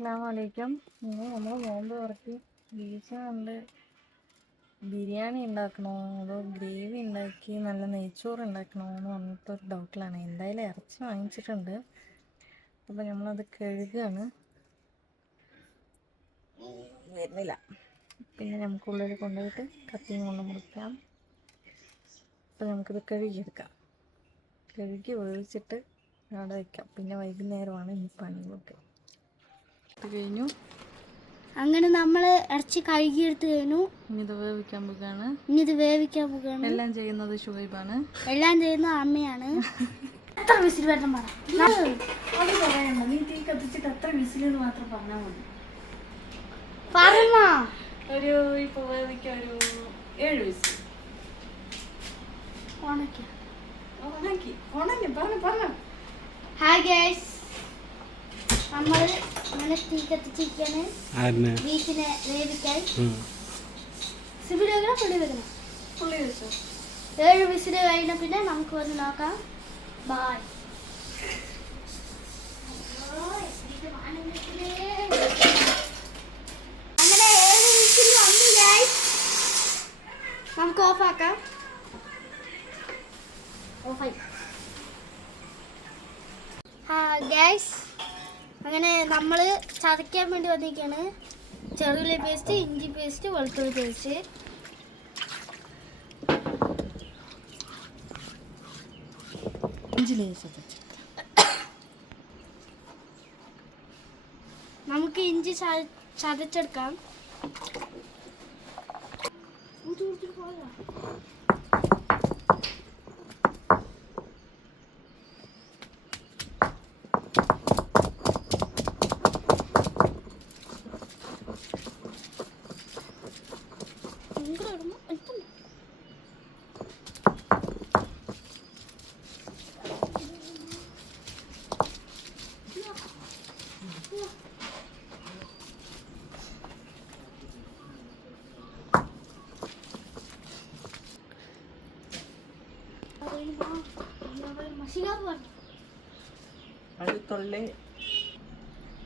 അസ്സലാമലൈക്കും. ഇന്ന് നമ്മൾ നോമ്പ് തുറക്കി ബീച്ചുണ്ട്. ബിരിയാണി ഉണ്ടാക്കണോ അതോ ഗ്രേവി ഉണ്ടാക്കി നല്ല നെയ്ച്ചോറ് ഉണ്ടാക്കണോ എന്ന് പറഞ്ഞിട്ടൊരു ഡൗട്ടിലാണ്. എന്തായാലും ഇറച്ചി വാങ്ങിച്ചിട്ടുണ്ട്. അപ്പോൾ നമ്മളത് കഴുകുകയാണ്. വരുന്നില്ല. പിന്നെ നമുക്കുള്ളിൽ കൊണ്ടുപോയിട്ട് കത്തിയും കൊണ്ട് മുറിക്കാം. അപ്പോൾ നമുക്കിത് കഴുകിയെടുക്കാം. കഴുകി ഒഴിച്ചിട്ട് അവിടെ വയ്ക്കാം. പിന്നെ വൈകുന്നേരമാണ് ഈ പണികളൊക്കെ കഴിഞ്ഞു. അങ്ങനെ നമ്മൾ ഇറച്ചി കഴുകിയെടുത്ത് കഴിഞ്ഞു. ഇനി ഇത് വേവിക്കാൻ പോകുകയാണ്. എല്ലാം ചെയ്യുന്നത് ഷുഹൈബാണ്. എല്ലാം ചെയ്യുന്നത് അമ്മയാണ്. എത്ര വിസിൽ വരണം പറയണ്ട, നീ തീ കത്തിച്ചിട്ട് എത്ര വിസിലെന്ന് മാത്രം പറഞ്ഞാൽ മതി. ഒരു ഇപ്പോൾ വേവിക്കാൻ ഒരു 7 വിസിൽ. ഹായ് ഗൈസ്, നമ്മൾ അങ്ങനെ തീ കത്തിച്ചിരിക്കാണ് ബീഫിനെ വേവിക്കാൻ. സിബിലേക്ക് പുള്ളി വെച്ചോ. 7 വിസിൽ കഴിഞ്ഞ പിന്നെ നമുക്ക് വന്ന് നോക്കാം. ബായ്. അങ്ങനെ 7 വിസിൽ വന്നു ഗൈസ്. നമുക്ക് ഓഫാക്കാം. ഓഫായി. ഗൈസ്, അങ്ങനെ നമ്മൾ ചതയ്ക്കാൻ വേണ്ടി വന്നിരിക്കുകയാണ്. ചെറുള്ളി പേസ്റ്റ്, ഇഞ്ചി പേസ്റ്റ്, വെളുത്തുള്ളി പേസ്റ്റ്. നമുക്ക് ഇഞ്ചി ചതച്ചെടുക്കാം.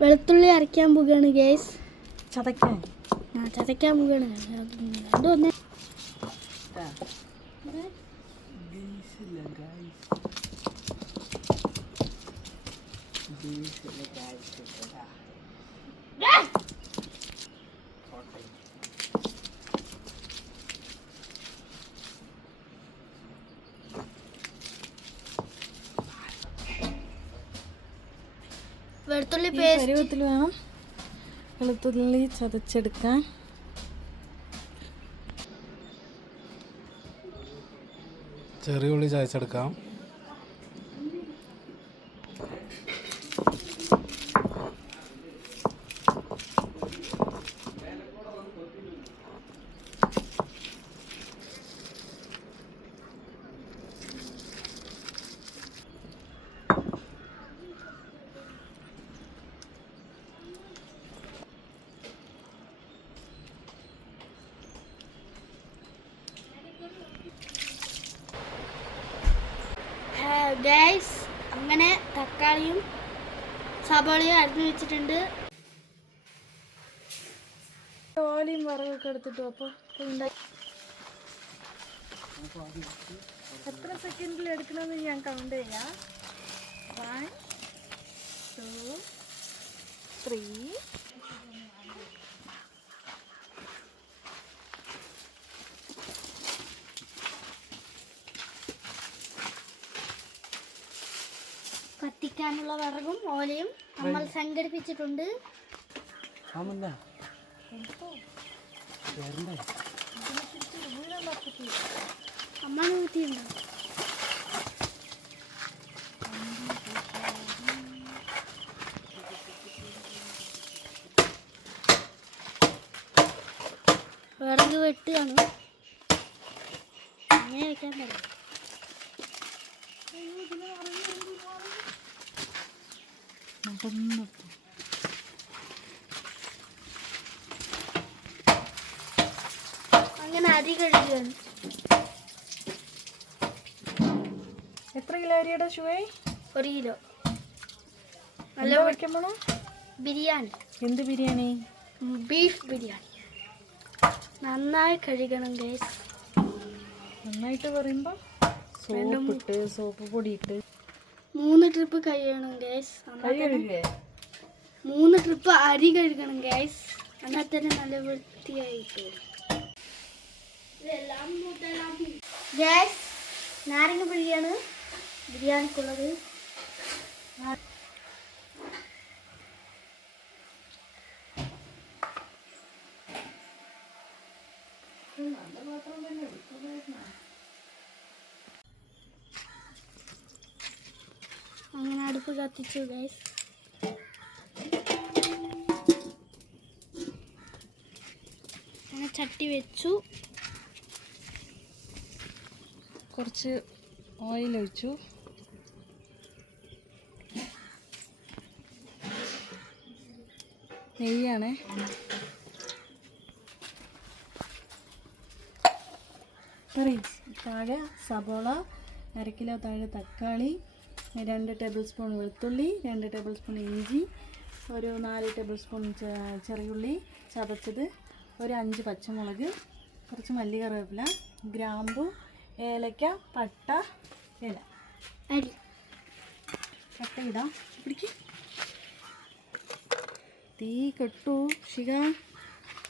വെളുത്തുള്ളി അരയ്ക്കാൻ പോവുകയാണ് ഗൈസ്. ചതയ്ക്കാൻ പോവുകയാണ്. രണ്ടും ഒന്നേ. വെളുത്തുള്ളി പേസ്റ്റ് വേണം. വെളുത്തുള്ളി ചതച്ചെടുക്കാൻ. ചെറിയ ഉള്ളി ചതച്ചെടുക്കാം. ഗൈസ്, അങ്ങനെ തക്കാളിയും സവാളയും അരിഞ്ഞു വെച്ചിട്ടുണ്ട്. ഓലയും വറവൊക്കെ എടുത്തിട്ടു. അപ്പോൾ എത്ര സെക്കൻഡിൽ എടുക്കണമെന്ന് ഞാൻ കൗണ്ട് ചെയ്യാം. 1 2 3. കത്തിക്കാനുള്ള വിറകും ഓലയും നമ്മൾ സംഘടിപ്പിച്ചിട്ടുണ്ട്. അമ്മ ഊറ്റിയുണ്ട്. വിറക് വെട്ടുകയാണ്. അങ്ങനെ വെക്കാൻ പറ്റും. അങ്ങനെ അരി കഴുകുകയാണ്. എത്ര കിലോ അരിയുടെ ഷുവേ? 1 കിലോ. നല്ല വയ്ക്കുമ്പോഴോ ബിരിയാണി. എന്ത് ബിരിയാണി? ബീഫ് ബിരിയാണി. നന്നായി കഴുകണം ഗൈസ്. നന്നായിട്ട് പറയുമ്പോൾ സോപ്പ് പൊടി ഇട്ട് 3 ട്രിപ്പ് കഴുകണം ഗൈസ്. 3 ട്രിപ്പ് അരി കഴുകണം ഗൈസ്. എന്നാൽ തന്നെ നല്ല വൃത്തിയായിട്ട് ഗൈസ്. നാരങ്ങ പിഴിയാണ് ബിരിയാണിക്കുള്ളത്. അങ്ങനെ അടുപ്പ് കത്തിച്ചു ഗൈസ്. അങ്ങനെ ചട്ടി വെച്ചു. കുറച്ച് ഓയിൽ ഒഴിച്ചു. നെയ്യാണ്. താഴെ സബോള, 1/2 കിലോ താഴെ തക്കാളി, 2 ടേബിൾ സ്പൂൺ വെളുത്തുള്ളി, 2 ടേബിൾ സ്പൂൺ ഇഞ്ചി, ഒരു 4 ടേബിൾ സ്പൂൺ ചെറിയുള്ളി ചതച്ചത്, ഒരു 5 പച്ചമുളക്, കുറച്ച് മല്ലി, കറിവേപ്പില, ഗ്രാമ്പു, ഏലക്ക, പട്ട, ഇല. അരി പട്ട ഇടാം. പിടിക്ക്. തീ കെട്ടു ഷിക.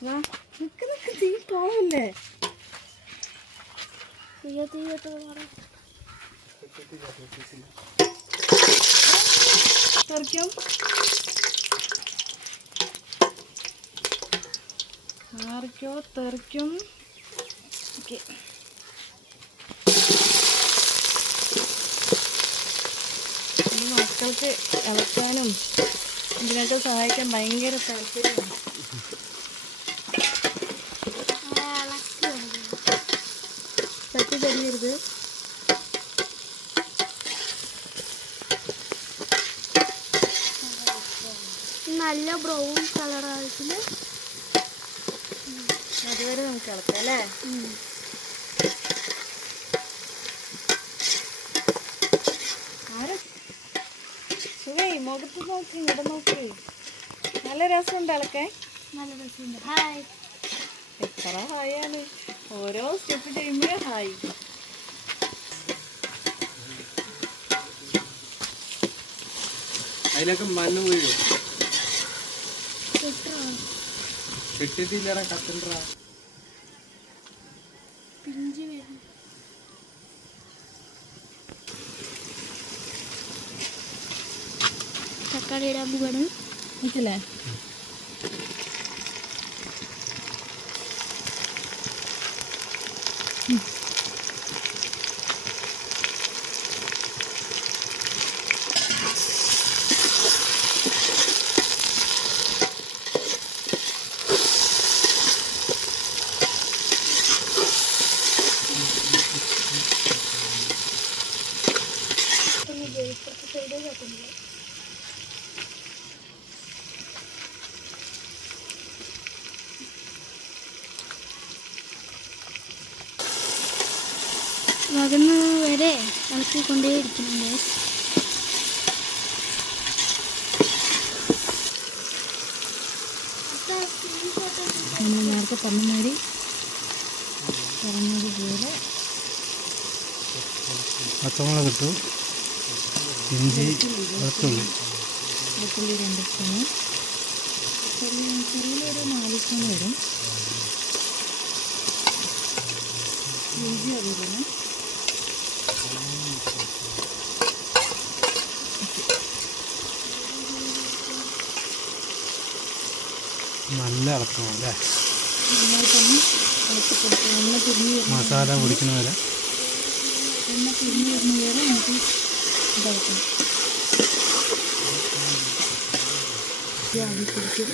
വാ നിക്ക് തീ പോവല്ലേ. തെറിക്കും. ആർക്കോ തെറിക്കും. ഓക്കെ. ഈ മക്കൾക്ക് ഇളക്കാനും ഇതിനൊക്കെ സഹായിക്കാൻ ഭയങ്കര താല്പര്യമാണ്. തട്ടി തരിയരുത്. നല്ല ബ്രൗൺ കളറായിട്ട് അതുവരെ നമുക്ക് ഇളക്കാം അല്ലേ. മുഖത്ത് നോക്കി ഇവിടെ നോക്കി. നല്ല രസമുണ്ട് ഇളക്കാൻ. നല്ല രസമുണ്ട്. ഹായ്. എത്ര ഹായാണ്. ഓരോ സ്റ്റെപ്പ് ചെയ്യുമ്പോഴേ ഹായ്. അതിലൊക്കെ മണ്ണ് വീഴും. കിട്ടിയിട്ടില്ല കത്തണ്ട. പിഞ്ചി വരും. തക്കാളി ഇടാൻ പോവാണ്. എനിക്കല്ലേ വകന്ന് വരെ ഇളക്കിക്കൊണ്ടേയിരിക്കുന്നുണ്ട്. നമ്മൾ നേരത്തെ പറഞ്ഞതുപോലെ പച്ചമുളക് ഇട്ടു, ഇഞ്ചി, വെളുത്തുള്ളി 2 സ്പൂണ്, ചെറിയൊരു 4 സ്പൂൺ വരും. ഇഞ്ചി അതുപോലെ നല്ല ഇളക്കണം അല്ലേ. നന്നായിട്ടൊന്ന് ഇളക്കി കൊടുക്കുക. എണ്ണ തിരിഞ്ഞ് മസാല പൊടിക്കുന്ന വരെ. എണ്ണ തിരിഞ്ഞ് വരുന്ന വരെ നമുക്ക് ഇതാക്കണം. ആവി പിടിക്കും.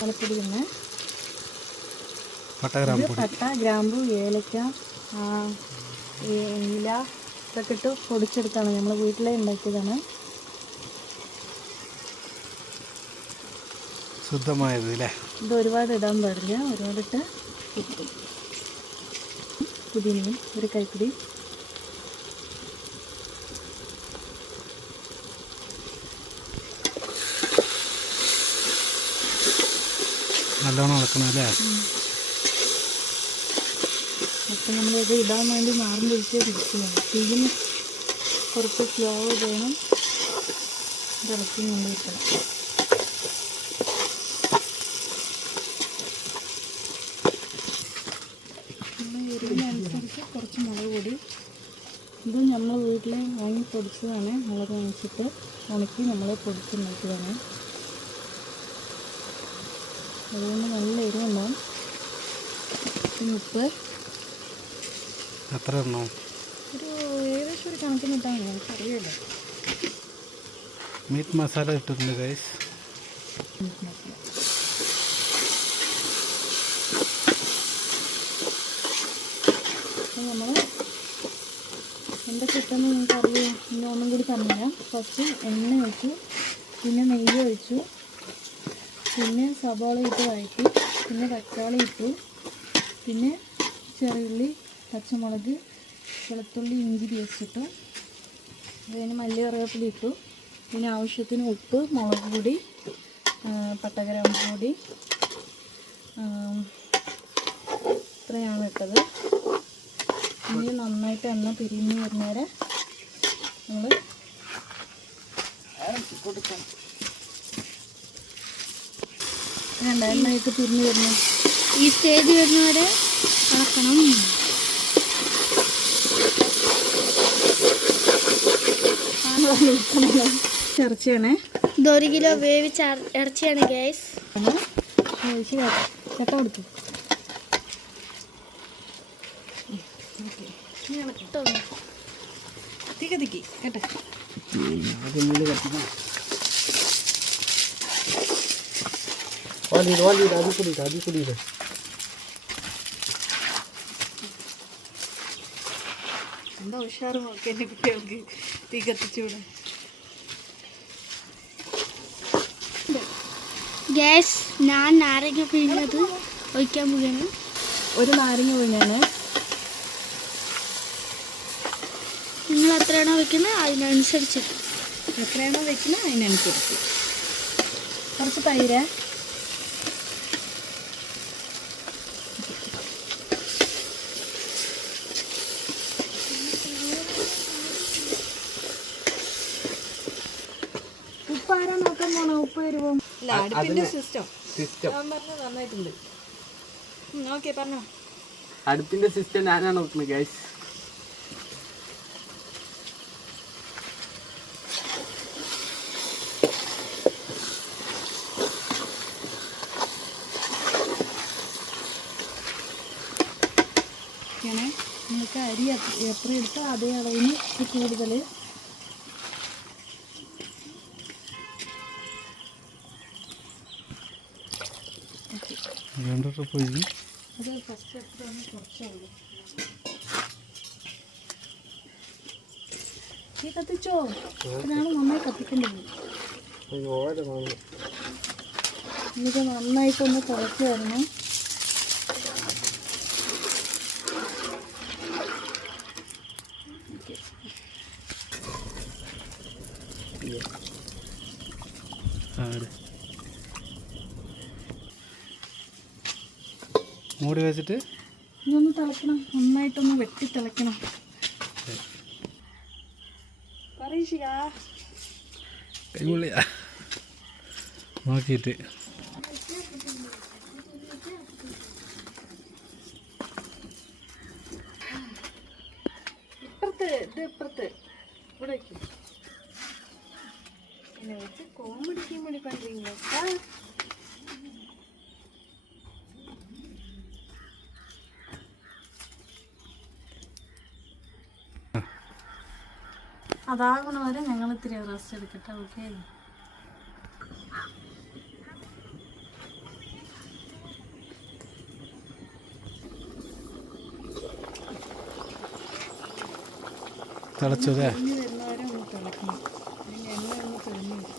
മലപ്പൊടി തന്നെ പട്ട, ഗ്രാമ്പു, ഏലക്ക, ഇല ഇതൊക്കെ ഇട്ട് പൊടിച്ചെടുത്താണ്. നമ്മൾ വീട്ടിലേ ഉണ്ടാക്കിയതാണ്. ശുദ്ധമായത് അല്ലേ? ഇത് ഒരുപാട് ഇടാൻ പാടില്ല, ഒരുപാടിട്ട് ഉപ്പും പുതിനയും ഒരു കൈപ്പിടി, നല്ലോണം ഇളക്കണം അല്ലേ? അപ്പം നമ്മളിത് ഇടാൻ വേണ്ടി മാറും പിടിച്ച് പിടിക്കുകയാണ്. തീയും കുറച്ച് സ്ലോ ചെയ്യണം, ഇളക്കി കൊണ്ടിരിക്കണം. നമ്മൾ എരിവിനനുസരിച്ച് കുറച്ച് മുളക് പൊടി, ഇത് നമ്മൾ വീട്ടിൽ വാങ്ങി പൊടിച്ചതാണ്. മുളക് വാങ്ങിച്ചിട്ട് ഉണക്കി നമ്മൾ പൊടിച്ചുണ്ടാക്കിയതാണ്. അതുകൊണ്ട് നല്ല എരിവുണ്ടാവും. പിന്നെ ഉപ്പ് എത്ര എണ്ണോ? ഒരു ഏകദേശം ഒരു കണക്കിന് ഇട്ടാൽ മതി, നമുക്കറിയാമല്ലോ. മീറ്റ് മസാല ഇട്ടിട്ടുണ്ട് ഗൈസ്. അപ്പോൾ നമ്മൾ എന്തൊക്കെ ഇട്ടെന്ന് നിങ്ങൾക്ക് അറിയാം. ഇനി ഒന്നും കൂടി പറഞ്ഞുതരാം. ഫസ്റ്റ് എണ്ണ ഒഴിച്ചു, പിന്നെ നെയ്യ് ഒഴിച്ചു, പിന്നെ സവാള ഇട്ട് വഴറ്റി, പിന്നെ തക്കാളി ഇട്ടു, പിന്നെ ചെറിയുള്ളി, പച്ചമുളക്, വെളുത്തുള്ളി, ഇഞ്ചി പേസ്റ്റ് ഇട്ടു, അതിന് മല്ലി കറിവേപ്പില ഇട്ടു, പിന്നെ ആവശ്യത്തിന് ഉപ്പ്, മുളക് പൊടി, പട്ടഗ്രാമ്പ് പൊടി, ഇത്രയാണ് ഇട്ടത്. ഇനി നന്നായിട്ട് എണ്ണ പിരിഞ്ഞ് വരുന്നവരെ നമ്മൾ ഇറക്കി കൊടുക്കണം. വേണ്ട, എണ്ണയൊക്കെ പിരിഞ്ഞ് വരുന്നു. ഈ സ്റ്റേജ് വരുന്നവരെ ഇളക്കണം. ഇറച്ചിയാണേ, ഇത് 1 കിലോ വേവിച്ച ഇറച്ചിയാണ് ഗ്യാസ്. ചട്ട കൊടുക്കും. തിക്കി കേട്ടെ. എന്താ ഉഷാറ് നോക്കി എൻ്റെ കുട്ടികൾക്ക് തീ കത്തിച്ചൂടെ. ഗ്യാസ് ഞാൻ നാരങ്ങ പിഴിഞ്ഞത് ഒഴിക്കാൻ പോവുകയാണ്. ഒരു നാരങ്ങ പിഴിഞ്ഞാണ്. നിങ്ങൾ എത്രയാണോ വെക്കുന്നത് അതിനനുസരിച്ച്. എത്രയാണോ വെക്കുന്നത് അതിനനുസരിച്ച്. കുറച്ച് തൈര്, ഉപ്പ് ആരാ നോക്കാൻ പോണോ? ഉപ്പ് വരുമോ? അല്ല, അടുപ്പിന്റെ സിസ്റ്റം ഞാൻ പറഞ്ഞു നന്നായിട്ടുണ്ട്. ഓക്കെ പറഞ്ഞോ. അടുപ്പിന്റെ സിസ്റ്റം ഞാനാണ് നോക്കുന്നത് ഗൈസ്. ഇങ്ങനെ നിങ്ങൾക്ക് അരി എത്ര എടുത്തോ അതേ അളവിന് കൂടുതൽ. പോയി അത് ഫസ്റ്റ് എത്രയാണ് കുറച്ചുള്ളൂ. ഈ കത്തിച്ചോ, ഇതാണ് നന്നായി കത്തിക്കേണ്ടത്. ഇത് നന്നായിട്ടൊന്ന് കുറച്ച് വരണം. മൂടി വെച്ചിട്ട് ഇതൊന്ന് തിളക്കണം, നന്നായിട്ടൊന്ന് വെട്ടി തിളക്കണം. പറയിഷിക്കാ കൈപൊള്ളിയാ നോക്കിയിട്ട്. ഇപ്പുറത്ത് ഇവിടെ വയ്ക്കും. എന്നെ വെച്ച് കോമഡിക്കാൻ വേണ്ടി പண்றீங்களா? അതാകണ വരെ ഞങ്ങൾ ഇത്തിരി റെസ്റ്റ് എടുക്കട്ടെ. ഓക്കെ, തിളച്ചതേ ഇനി വരുന്നവരെ ഒന്ന് തിളക്കണം. അതിൻ്റെ എണ്ണ ഒന്ന് തെളിഞ്ഞു വരും.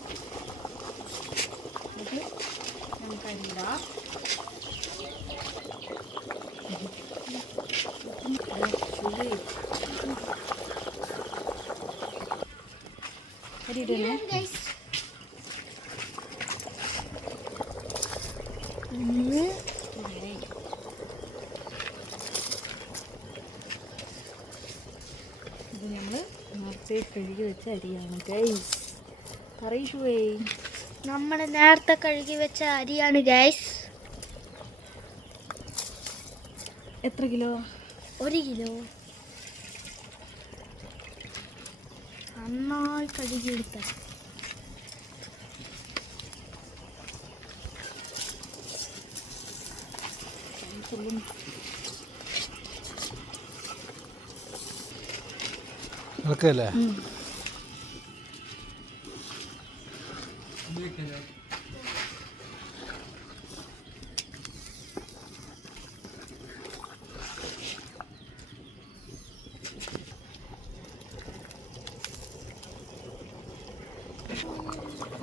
അത് അരിയിടാം. അരിയിടണേ. ഇത് നമ്മൾ നേരത്തെ കഴുകി വെച്ച അരിയാണ് ഗൈസ്. പറയൂ. നമ്മൾ നേരത്തെ കഴുകി വെച്ച അരിയാണ് ഗൈസ്. എത്ര കിലോ? 1 കിലോ. നന്നായി കഴുകിയെടുത്ത ഇളക്കല്ലേ?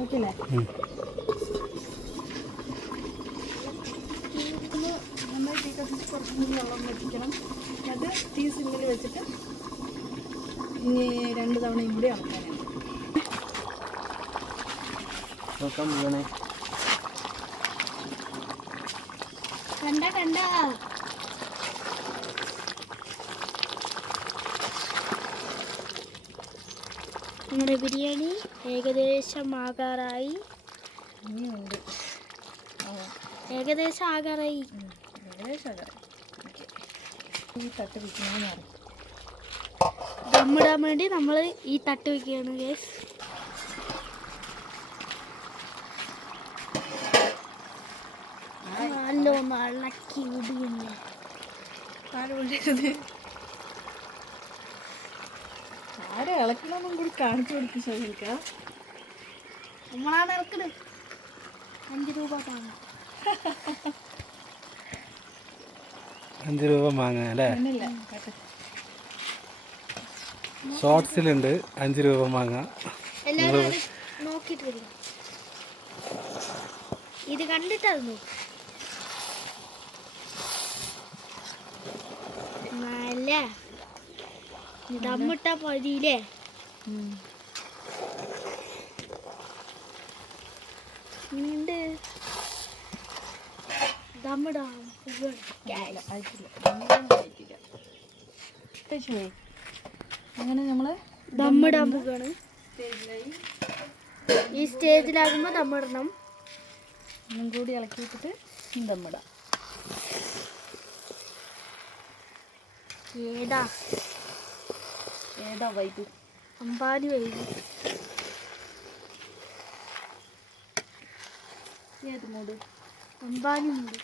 ഓക്കെ അല്ലേ? നമ്മൾ തീ കത്തിച്ച് കുറച്ചും കൂടി വെള്ളം വറ്റിക്കണം. അത് തീ സിമ്മിൽ വെച്ചിട്ട് ഇനി 2 തവണയും കൂടി ഇളക്കാനാണ്. കണ്ട നമ്മുടെ ബിരിയാണി ഏകദേശം ആകാറായി. ഇനിയുണ്ട്. ഏകദേശം ആകാറായി. ഏകദേശം അതെ. ഈ തട്ട് വെക്കണമെന്ന് പറയും. ദമ്മിടാൻ വേണ്ടി നമ്മൾ ഈ തട്ട് വെക്കുകയാണ് ഗൈസ്. നല്ലോണം ഇളക്കി വിടുകയാണ്. ആരെ ഇളക്കണമെന്നും കൂടി കാണിച്ചു കൊടുത്ത് ചോദിക്കാം. നമ്മളാണ് ഇറക്കുന്നത്. 5 രൂപ താങ്ങാം. 5 രൂപ മാങ്ങ അല്ലേ? അങ്ങനല്ല കേട്ടോ. ഷോർട്സിലുണ്ട് 5 രൂപ മാങ്ങ. എല്ലാവരും അത് നോക്കിയിട്ട് വരിക. ഇത് കണ്ടിട്ടത് നോക്കും. നല്ല ദമ്മിട്ട പൊതിയില്ലേ? ഇങ്ങനെയുണ്ട്. ദമ്മിടാം. അങ്ങനെ നമ്മൾ ദമ്മിടാൻ പോവുകയാണ്. സ്റ്റേജിലായി. ഈ സ്റ്റേജിലാകുമ്പോൾ ദമ്മിടണം. ഒന്നും കൂടി ഇളക്കി വെച്ചിട്ട് ദമ്മിടാം. ഏതാ വൈബ്? അമ്പാടി വൈകി. ഏത് മൂട്? അമ്പാടി മൂട്.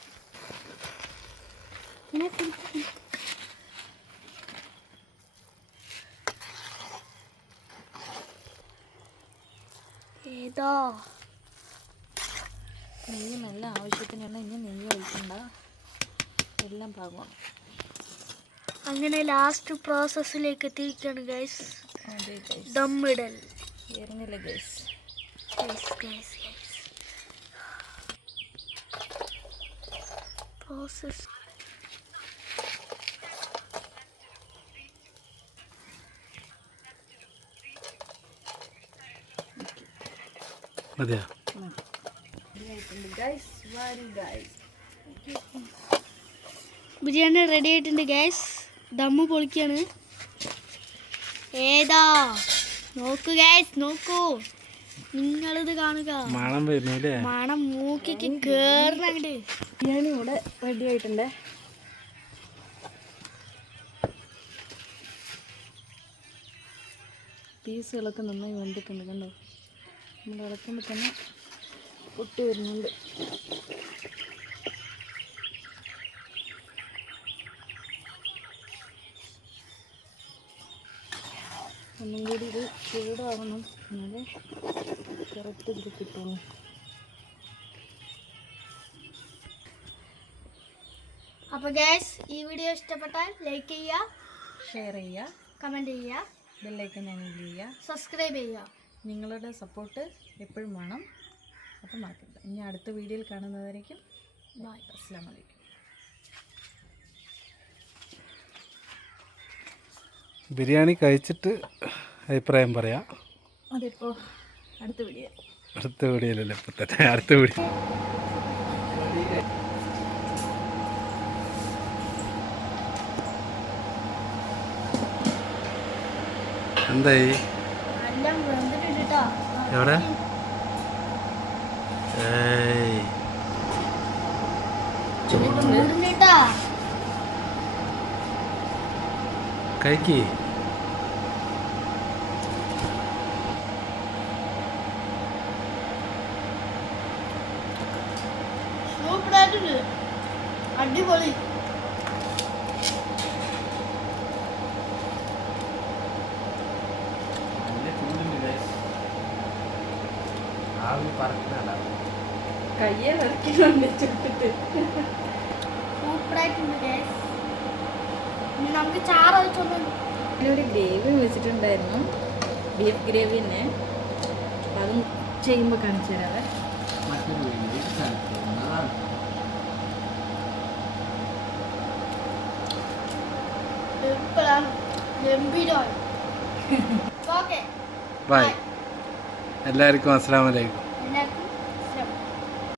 ഏതാ? നെയ്യ് നല്ല ആവശ്യത്തിനാണ്. ഇനി നെയ്യ് ഒഴിക്കണ്ട. എല്ലാം പാകമാണ്. അങ്ങനെ ലാസ്റ്റ് പ്രോസസ്സിലേക്ക് എത്തിയിരിക്കുകയാണ് ഗൈസ്. അതെ ഗൈസ്. ദമ്മിടൽ. ഇറങ്ങില്ല ഗൈസ്. പ്രോസസ്. അതെയാ? ബിരിയാണി റെഡി ആയിട്ടുണ്ട് ഗൈസ്. ദമ്മ് പൊളിക്കാണ്. ഏതാ? നോക്കൂ ഗൈസ്, നോക്കൂ. നിങ്ങളിത് കാണുക. മണം വരുന്നില്ലേ? മണം മൂക്കിക്ക് കേറുന്നുണ്ട്. ബിരിയാണി ഇവിടെ റെഡി ആയിട്ടുണ്ട്. പീസുകളൊക്കെ നന്നായി വെന്തിട്ടുണ്ട്. കണ്ടോ? നമ്മൾ ഇളക്കുമ്പോൾ തന്നെ പൊട്ടി വരുന്നുണ്ട്. ഒന്നും കൂടി ഇത് ചൂടാവണം. എന്നാലേ കറക്റ്റ് ഇതിൽ കിട്ടുള്ളൂ. അപ്പോൾ ഗൈസ്, ഈ വീഡിയോ ഇഷ്ടപ്പെട്ടാൽ ലൈക്ക് ചെയ്യുക, ഷെയർ ചെയ്യുക, കമൻറ്റ് ചെയ്യുക, ബെല്ലൈക്കൺ എനേബിൾ ചെയ്യുക. സബ്സ്ക്രൈബ് ചെയ്യുക. നിങ്ങളുടെ സപ്പോർട്ട് എപ്പോഴും വേണം. അപ്പം മറക്കരുത്. ഇനി അടുത്ത വീഡിയോയിൽ കാണുന്നതായിരിക്കും. ബൈ. അസ്സലാമു അലൈക്കും. ബിരിയാണി കഴിച്ചിട്ട് അഭിപ്രായം പറയാം. അതിപ്പോൾ അടുത്ത വീഡിയോ. അടുത്ത വീഡിയോയിലല്ലേ ഇപ്പം തന്നെ, അടുത്ത വീഡിയോ. എന്തായി എല്ലാം വെന്തിട്ടുണ്ട് കേട്ടോ. എവിടെ? ഏയ് ചൂടുണ്ട് കേട്ടോ. കഴിക്ക്. സൂപ്പറായിട്ടുണ്ട്, അടിപൊളി. കയ്യെ വരയ്ക്കുന്നുണ്ട് ചുട്ടിട്ട്. സൂപ്പറായിട്ടുണ്ട് ഗൈസ്. ഇനി നമുക്ക് ചാറ് വെച്ചൊന്ന് ഒരു ഗ്രേവി വെച്ചിട്ടുണ്ടായിരുന്നു, ബീഫ് ഗ്രേവി തന്നെ. അപ്പം അതും ചെയ്യുമ്പോൾ കാണിച്ചു തരാവേ. എപ്പോഴാണ് ഗംഭീരമായി. Okay, bye. എല്ലാവർക്കും അസ്സലാമു അലൈക്കും. എല്ലാവർക്കും